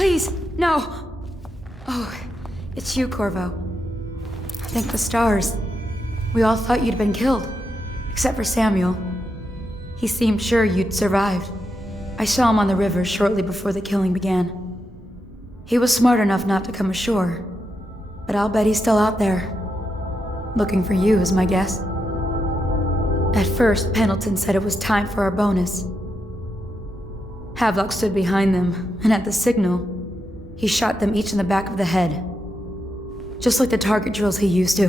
Please, no! Oh, it's you, Corvo. Thank the stars. We all thought you'd been killed. Except for Samuel. He seemed sure you'd survived. I saw him on the river shortly before the killing began. He was smart enough not to come ashore. But I'll bet he's still out there. Looking for you is my guess. At first, Pendleton said it was time for our bonus. Havelock stood behind them, and at the signal, he shot them each in the back of the head. Just like the target drills he used to.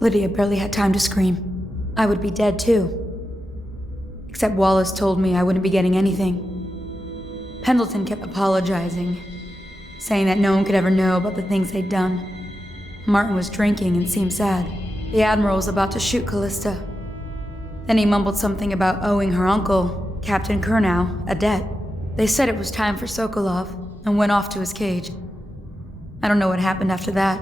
Lydia barely had time to scream. I would be dead too. Except Wallace told me I wouldn't be getting anything. Pendleton kept apologizing, saying that no one could ever know about the things they'd done. Martin was drinking and seemed sad. The Admiral was about to shoot Callista. Then he mumbled something about owing her uncle, Captain Kurnow, a debt. They said it was time for Sokolov, and went off to his cage. I don't know what happened after that.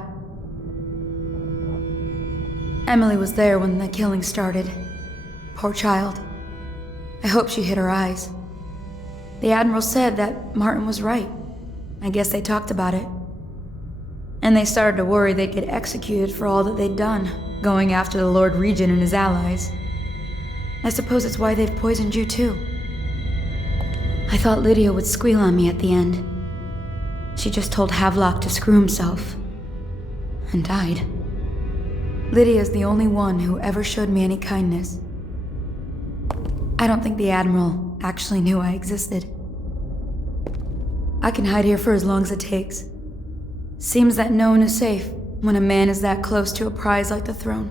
Emily was there when the killing started. Poor child. I hope she hid her eyes. The Admiral said that Martin was right. I guess they talked about it. And they started to worry they'd get executed for all that they'd done, going after the Lord Regent and his allies. I suppose it's why they've poisoned you too. I thought Lydia would squeal on me at the end. She just told Havelock to screw himself. And died. Lydia's the only one who ever showed me any kindness. I don't think the Admiral actually knew I existed. I can hide here for as long as it takes. Seems that no one is safe when a man is that close to a prize like the throne.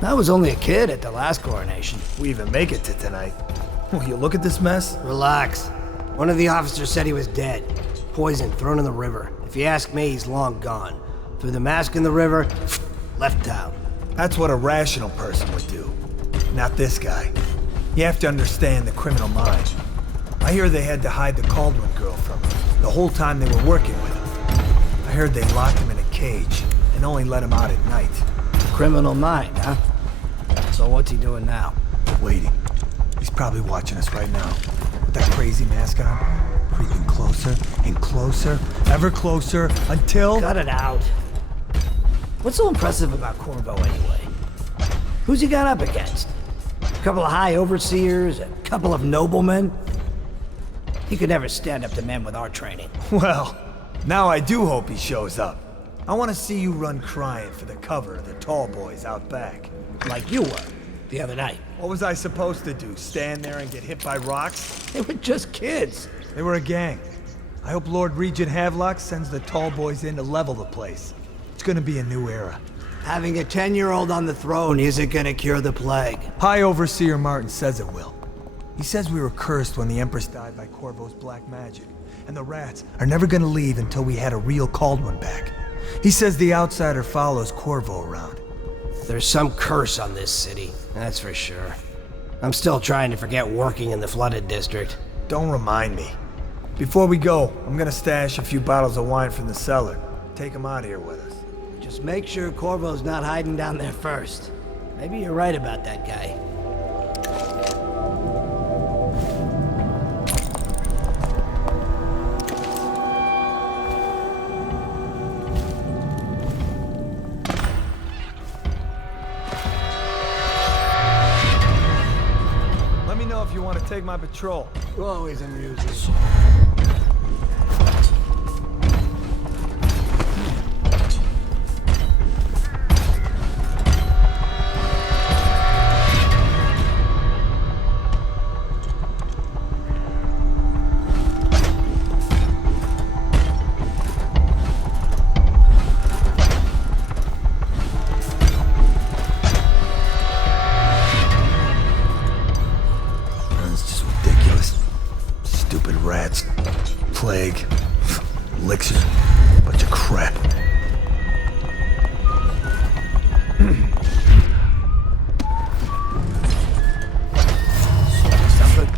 I was only a kid at the last coronation. We even make it to tonight. Will you look at this mess? Relax. One of the officers said he was dead. Poisoned, thrown in the river. If you ask me, he's long gone. Threw the mask in the river, left town. That's what a rational person would do. Not this guy. You have to understand the criminal mind. I hear they had to hide the Caldwell girl from him the whole time they were working with him. I heard they locked him in a cage and only let him out at night. Criminal mind, huh? So what's he doing now? Waiting. He's probably watching us right now. With that crazy mask on. Creeping closer and closer, ever closer, until... Cut it out. What's so impressive about Corvo anyway? Who's he got up against? A couple of high overseers, a couple of noblemen? He could never stand up to men with our training. Well, now I do hope he shows up. I want to see you run crying for the cover of the tall boys out back. Like you were, the other night. What was I supposed to do, stand there and get hit by rocks? They were just kids. They were a gang. I hope Lord Regent Havelock sends the tall boys in to level the place. It's gonna be a new era. Having a 10-year-old on the throne isn't gonna cure the plague. High Overseer Martin says it will. He says we were cursed when the Empress died by Corvo's black magic, and the rats are never gonna leave until we had a real Caldwell back. He says the outsider follows Corvo around. There's some curse on this city, that's for sure. I'm still trying to forget working in the flooded district. Don't remind me. Before we go, I'm gonna stash a few bottles of wine from the cellar. Take them out of here with us. Just make sure Corvo's not hiding down there first. Maybe you're right about that guy. Let me know if you want to take my patrol. You always amuse me. Rats, plague, elixir, bunch of crap. Something.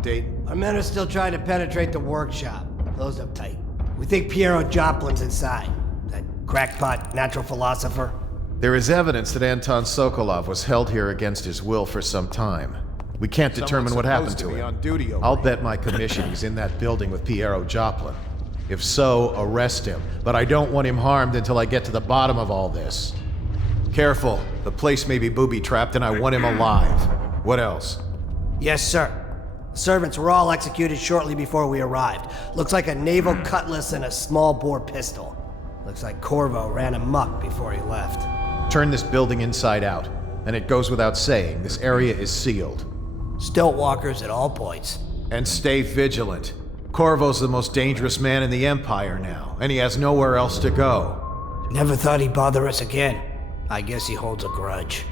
update? Our men are still trying to penetrate the workshop. Closed up tight. We think Piero Joplin's inside. That crackpot natural philosopher. There is evidence that Anton Sokolov was held here against his will for some time. We can't determine what happened to him. On duty over I'll here. bet my commission he's in that building with Piero Joplin. If so, arrest him. But I don't want him harmed until I get to the bottom of all this. Careful. The place may be booby-trapped and I want him alive. What else? Yes, sir. The servants were all executed shortly before we arrived. Looks like a naval cutlass and a small-bore pistol. Looks like Corvo ran amok before he left. Turn this building inside out. And it goes without saying, this area is sealed. Stilt walkers at all points. And stay vigilant. Corvo's the most dangerous man in the Empire now, and he has nowhere else to go. Never thought he'd bother us again. I guess he holds a grudge.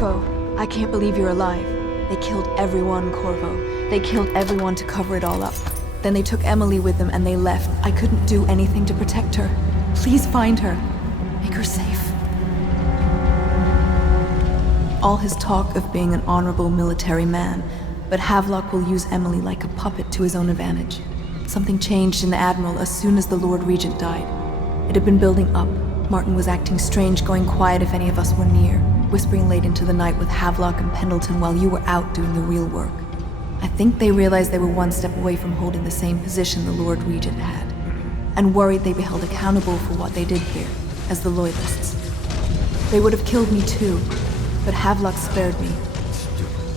Corvo, I can't believe you're alive. They killed everyone, Corvo. They killed everyone to cover it all up. Then they took Emily with them and they left. I couldn't do anything to protect her. Please find her. Make her safe. All his talk of being an honorable military man, but Havelock will use Emily like a puppet to his own advantage. Something changed in the Admiral as soon as the Lord Regent died. It had been building up. Martin was acting strange, going quiet if any of us were near, whispering late into the night with Havelock and Pendleton while you were out doing the real work. I think they realized they were one step away from holding the same position the Lord Regent had, and worried they'd be held accountable for what they did here, as the Loyalists. They would have killed me too, but Havelock spared me.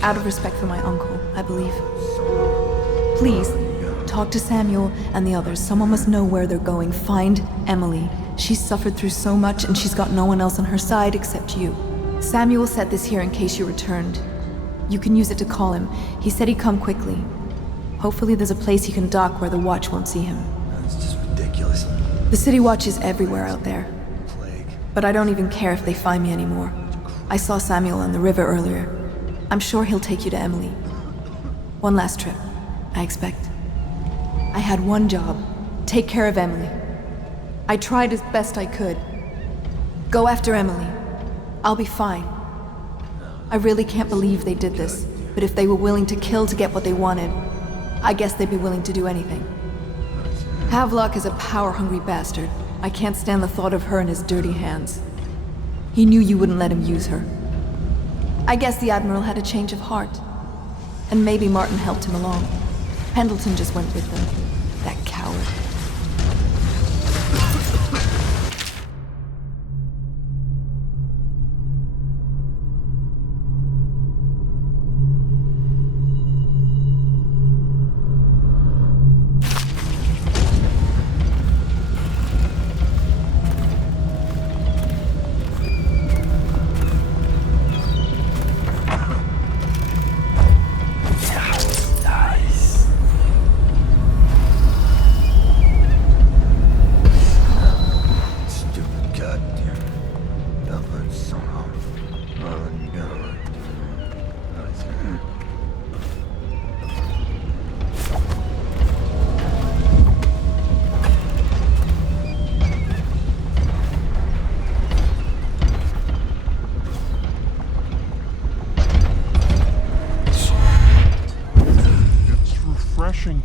Out of respect for my uncle, I believe. Please, talk to Samuel and the others. Someone must know where they're going. Find Emily. She's suffered through so much and she's got no one else on her side except you. Samuel set this here in case you returned. You can use it to call him. He said he'd come quickly. Hopefully there's a place he can dock where the Watch won't see him. That's just ridiculous. The City Watch is everywhere out there. Plague. But I don't even care if they find me anymore. I saw Samuel on the river earlier. I'm sure he'll take you to Emily. One last trip, I expect. I had one job. Take care of Emily. I tried as best I could. Go after Emily. I'll be fine. I really can't believe they did this, but if they were willing to kill to get what they wanted, I guess they'd be willing to do anything. Havelock is a power-hungry bastard. I can't stand the thought of her in his dirty hands. He knew you wouldn't let him use her. I guess the Admiral had a change of heart. And maybe Martin helped him along. Pendleton just went with them. That coward.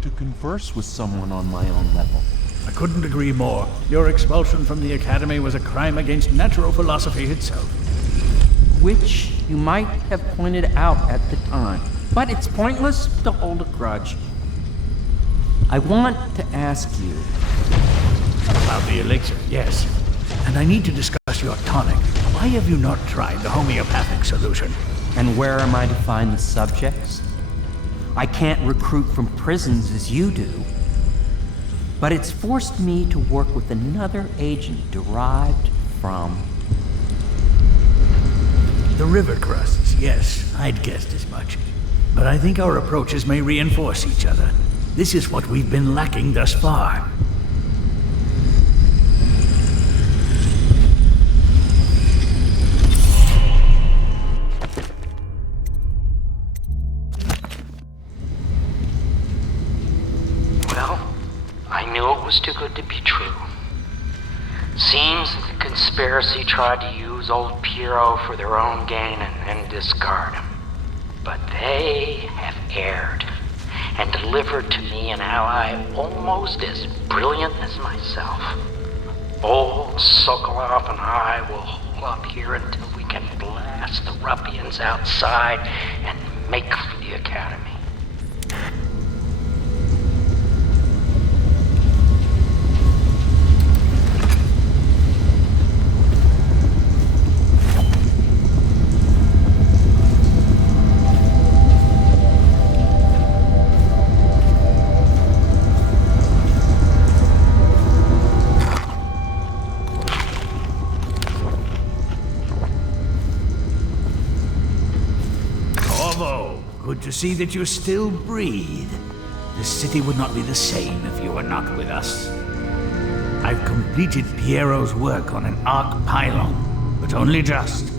To converse with someone on my own level. I couldn't agree more. Your expulsion from the Academy was a crime against natural philosophy itself. Which you might have pointed out at the time, but it's pointless to hold a grudge. I want to ask you... About the elixir, yes. And I need to discuss your tonic. Why have you not tried the homeopathic solution? And where am I to find the subjects? I can't recruit from prisons as you do, but it's forced me to work with another agent derived from... The river crusts, yes, I'd guessed as much. But I think our approaches may reinforce each other. This is what we've been lacking thus far. Was too good to be true. Seems the conspiracy tried to use old Piero for their own gain and discard him. But they have erred and delivered to me an ally almost as brilliant as myself. Old Sokolov and I will hold up here until we can blast the ruffians outside and make for the Academy. Good to see that you still breathe. The city would not be the same if you were not with us. I've completed Piero's work on an arc pylon, but only just.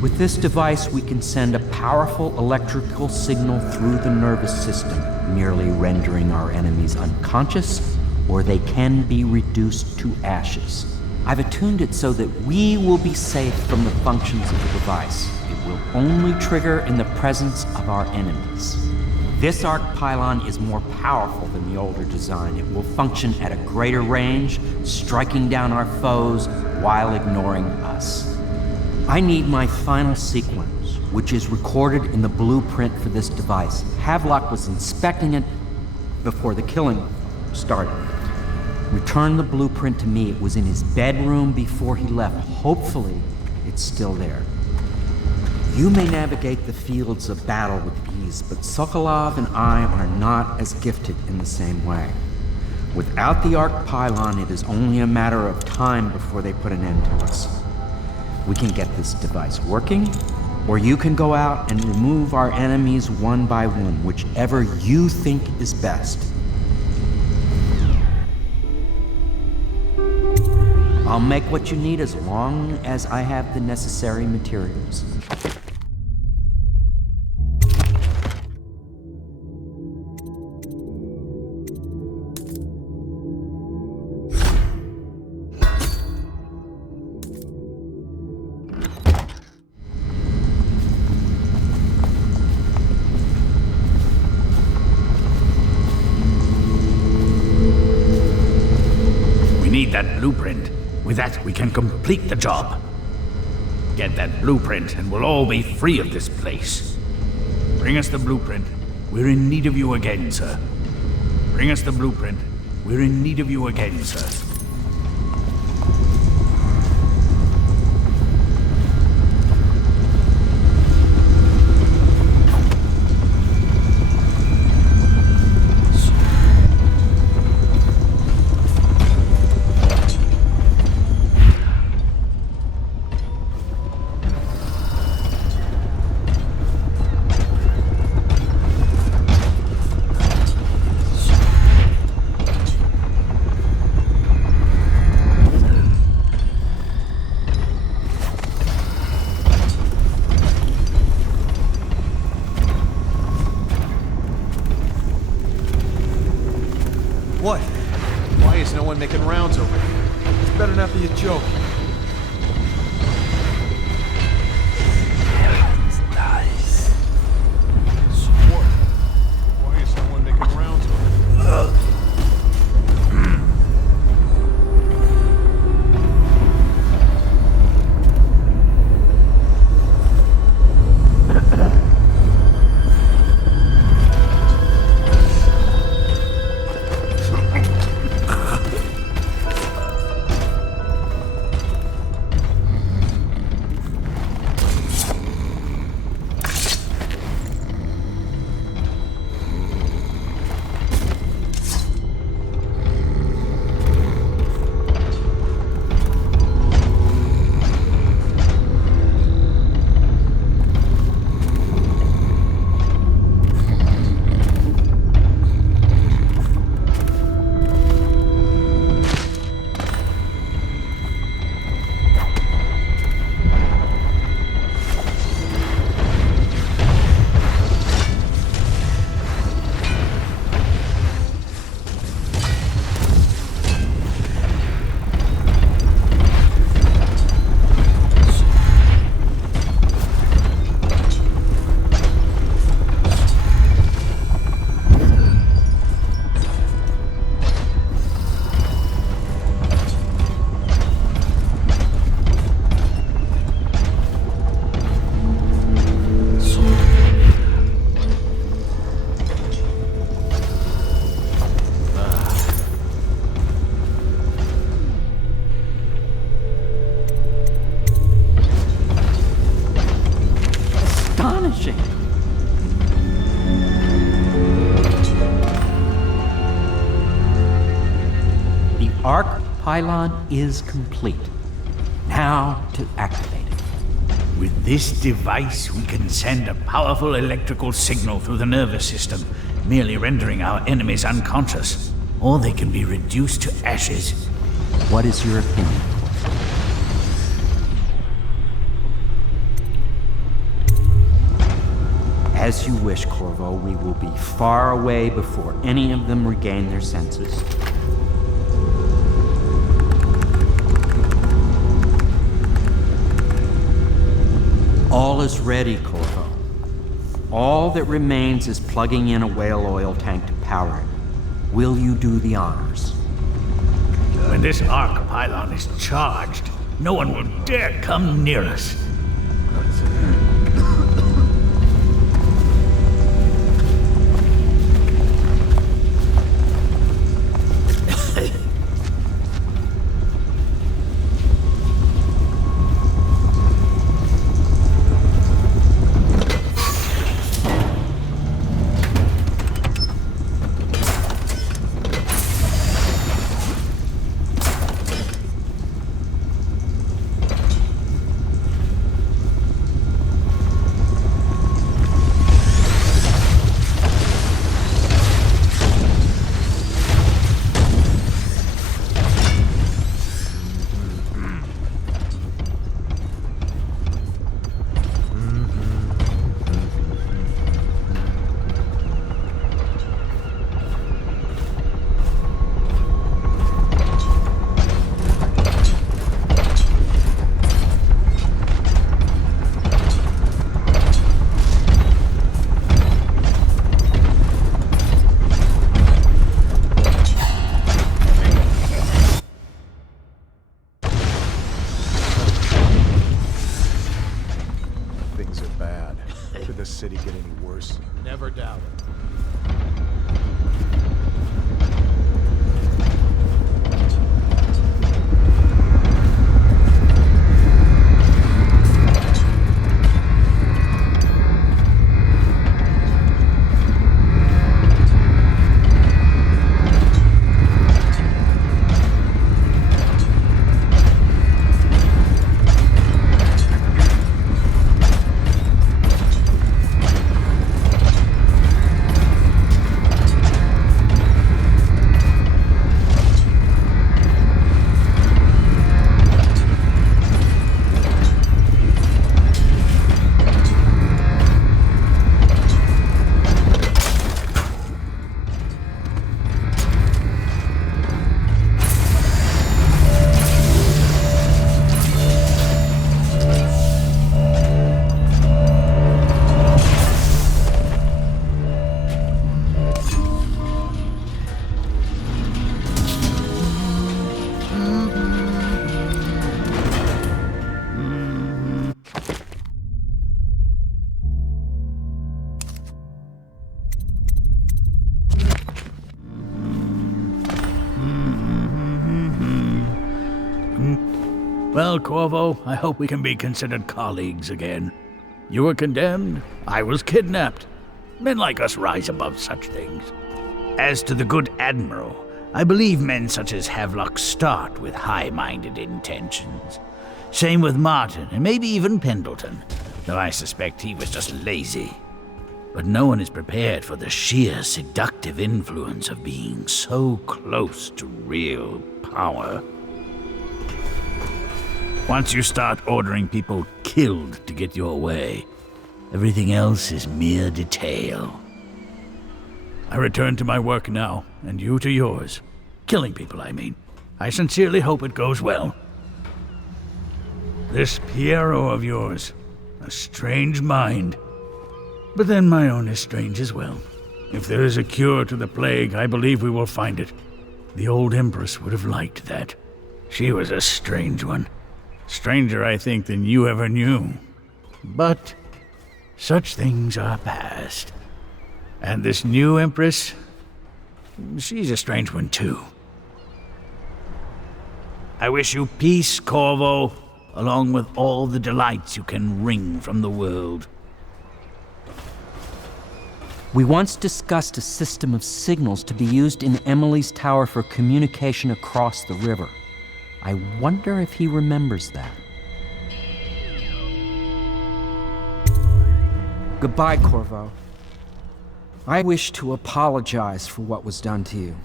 With this device, we can send a powerful electrical signal through the nervous system, merely rendering our enemies unconscious, or they can be reduced to ashes. I've attuned it so that we will be safe from the functions of the device. It will only trigger in the presence of our enemies. This arc pylon is more powerful than the older design. It will function at a greater range, striking down our foes while ignoring us. I need my final sequence, which is recorded in the blueprint for this device. Havelock was inspecting it before the killing started. Return the blueprint to me. It was in his bedroom before he left. Hopefully, it's still there. You may navigate the fields of battle with ease, but Sokolov and I are not as gifted in the same way. Without the arc pylon, it is only a matter of time before they put an end to us. We can get this device working, or you can go out and remove our enemies one by one, whichever you think is best. I'll make what you need as long as I have the necessary materials. That blueprint. With that, we can complete the job. Get that blueprint, and we'll all be free of this place. Bring us the blueprint. We're in need of you again, sir. Bring us the blueprint. We're in need of you again, sir. What? Why is no one making rounds over here? This better not be a joke. Nice. What? Why is no one making rounds over here? Arc pylon is complete. Now to activate it. With this device, we can send a powerful electrical signal through the nervous system, merely rendering our enemies unconscious, or they can be reduced to ashes. What is your opinion? As you wish, Corvo. We will be far away before any of them regain their senses. All is ready, Corvo. All that remains is plugging in a whale oil tank to power it. Will you do the honors? When this arc pylon is charged, no one will dare come near us. The city get any worse? Never doubt it. Well, Corvo, I hope we can be considered colleagues again. You were condemned, I was kidnapped. Men like us rise above such things. As to the good Admiral, I believe men such as Havelock start with high-minded intentions. Same with Martin, and maybe even Pendleton, though I suspect he was just lazy. But no one is prepared for the sheer seductive influence of being so close to real power. Once you start ordering people killed to get your way, everything else is mere detail. I return to my work now, and you to yours. Killing people, I mean. I sincerely hope it goes well. This Piero of yours, a strange mind. But then my own is strange as well. If there is a cure to the plague, I believe we will find it. The old Empress would have liked that. She was a strange one. Stranger, I think, than you ever knew. But such things are past. And this new Empress, she's a strange one too. I wish you peace, Corvo, along with all the delights you can wring from the world. We once discussed a system of signals to be used in Emily's tower for communication across the river. I wonder if he remembers that. Goodbye, Corvo. I wish to apologize for what was done to you.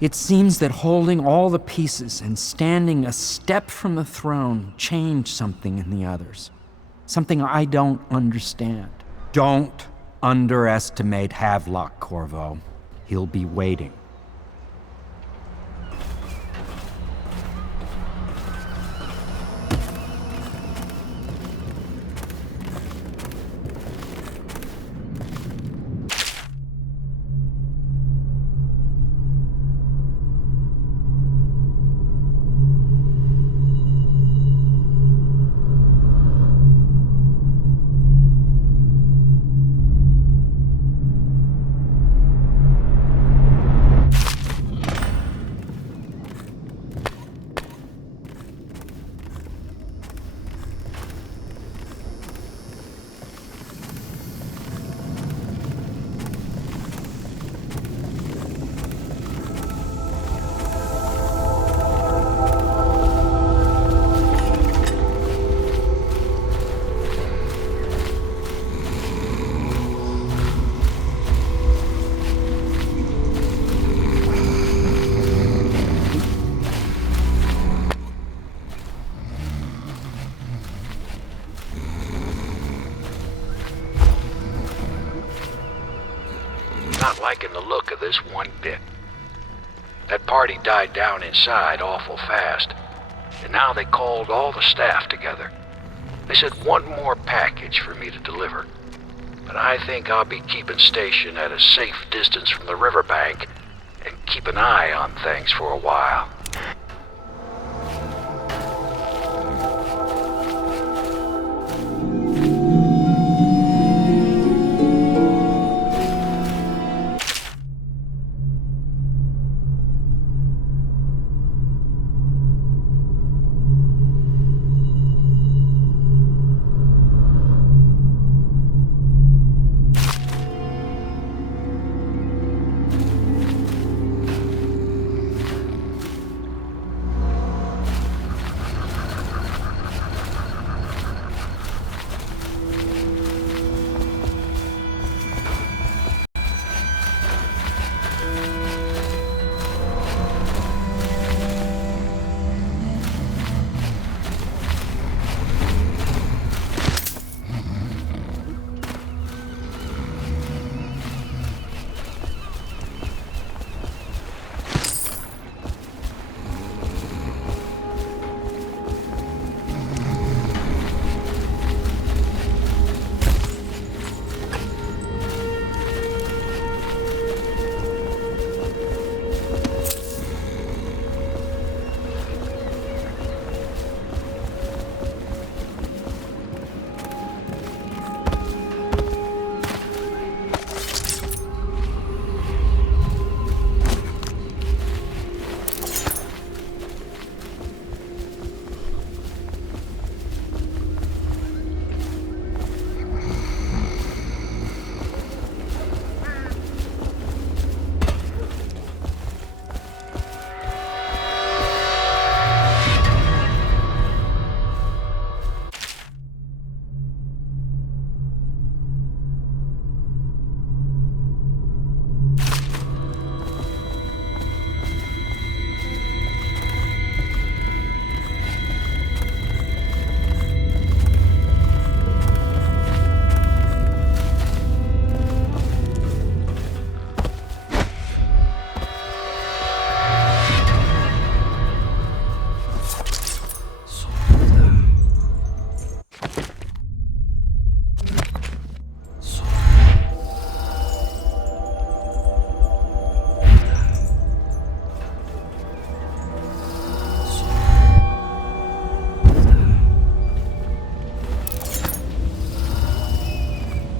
It seems that holding all the pieces and standing a step from the throne changed something in the others. Something I don't understand. Don't underestimate Havelock, Corvo. He'll be waiting. Not liking the look of this one bit. That party died down inside awful fast, and now they called all the staff together. They said one more package for me to deliver, but I think I'll be keeping station at a safe distance from the riverbank and keep an eye on things for a while.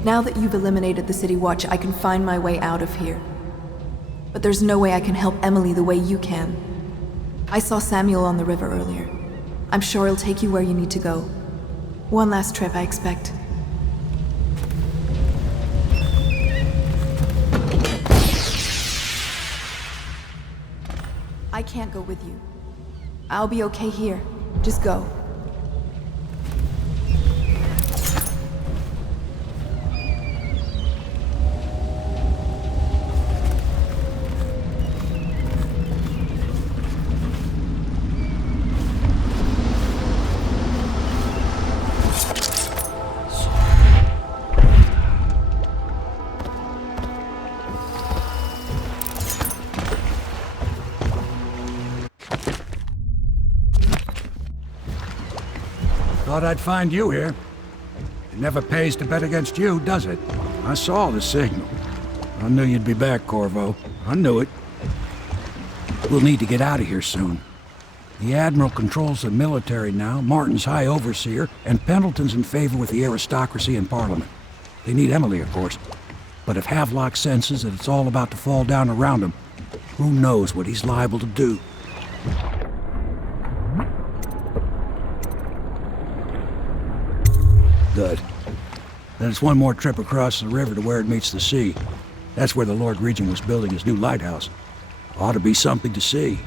Now that you've eliminated the City Watch, I can find my way out of here. But there's no way I can help Emily the way you can. I saw Samuel on the river earlier. I'm sure he'll take you where you need to go. One last trip, I expect. I can't go with you. I'll be okay here. Just go. thought I'd find you here. It never pays to bet against you, does it? I saw the signal. I knew you'd be back, Corvo. I knew it. We'll need to get out of here soon. The Admiral controls the military now, Martin's High Overseer, and Pendleton's in favor with the aristocracy and Parliament. They need Emily, of course. But if Havelock senses that it's all about to fall down around him, who knows what he's liable to do. Good. Then it's one more trip across the river to where it meets the sea. That's where the Lord Regent was building his new lighthouse. Ought to be something to see.